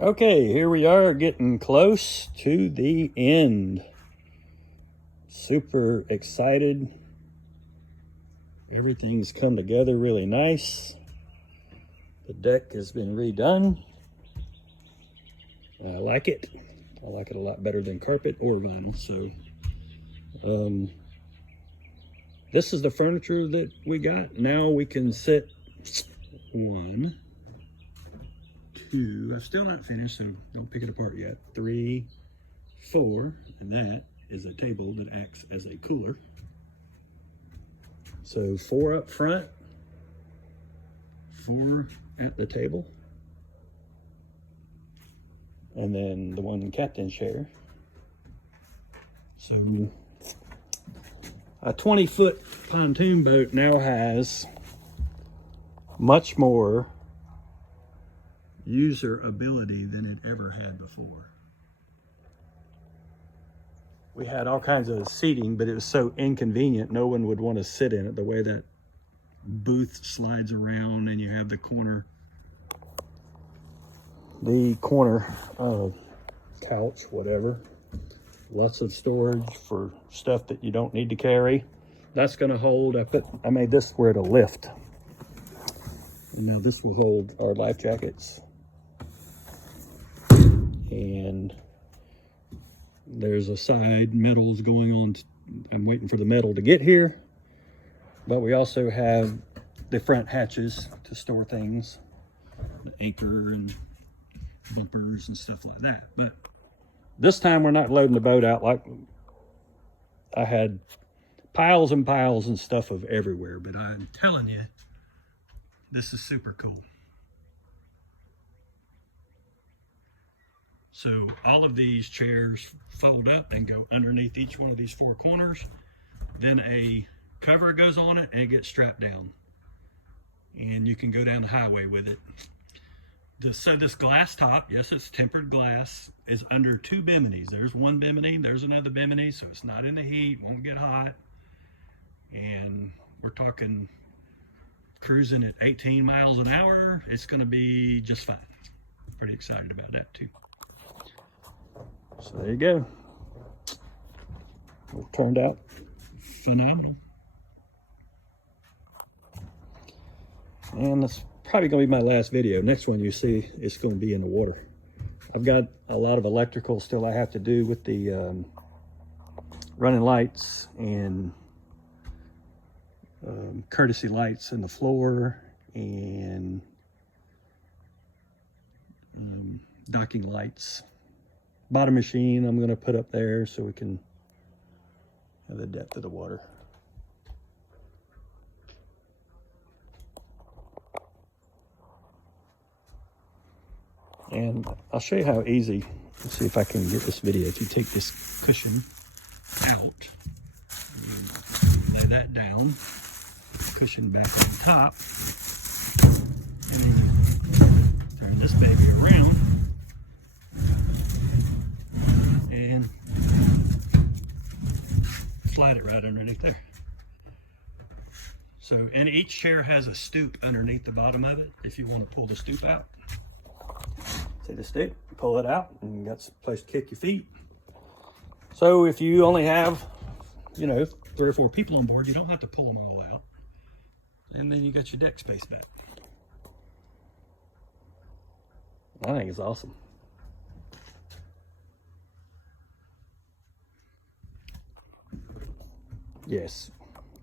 Okay, here we are getting close to the end. Super excited. Everything's come together really nice. The deck has been redone. I like it. I like it a lot better than carpet or vinyl. So this is the furniture that we got. Now we can sit 1, 2, I'm still not finished, so don't pick it apart yet. 3, 4, and that is a table that acts as a cooler. So 4 up front, 4 at the table, and then the one captain's chair. So a 20-foot pontoon boat now has much more user ability than it ever had before. We had all kinds of seating, but it was so inconvenient, no one would want to sit in it. The way that booth slides around and you have the corner couch, whatever. Lots of storage for stuff that you don't need to carry. That's going to hold, I made this where it'll lift. And now this will hold our life jackets. And there's a side metals going on. I'm waiting for the metal to get here. But we also have the front hatches to store things, the anchor and bumpers and stuff like that. But this time we're not loading the boat out like I had piles and piles and stuff of everywhere. But I'm telling you, this is super cool. So all of these chairs fold up and go underneath each one of these 4 corners. Then a cover goes on it and it gets strapped down. And you can go down the highway with it. So this glass top, yes, it's tempered glass, is under 2 biminis. There's one bimini, there's another bimini, so it's not in the heat, won't get hot. And we're talking cruising at 18 miles an hour. It's gonna be just fine. Pretty excited about that too. So there you go. It turned out phenomenal. And that's probably going to be my last video. Next one you see, it's going to be in the water. I've got a lot of electrical still I have to do with the running lights and courtesy lights in the floor and docking lights. Bottom machine I'm going to put up there so we can have the depth of the water. And I'll show you how easy, let's see if I can get this video. If you take this cushion out, lay that down, cushion back on top, and then turn this baby around, and slide it right underneath there. So, and each chair has a stoop underneath the bottom of it if you want to pull the stoop out. See the stick, pull it out, and you got some place to kick your feet. So if you only have, 3 or 4 people on board, you don't have to pull them all out. And then you got your deck space back. I think it's awesome. Yes,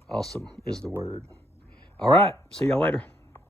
awesome is the word. All right, see y'all later.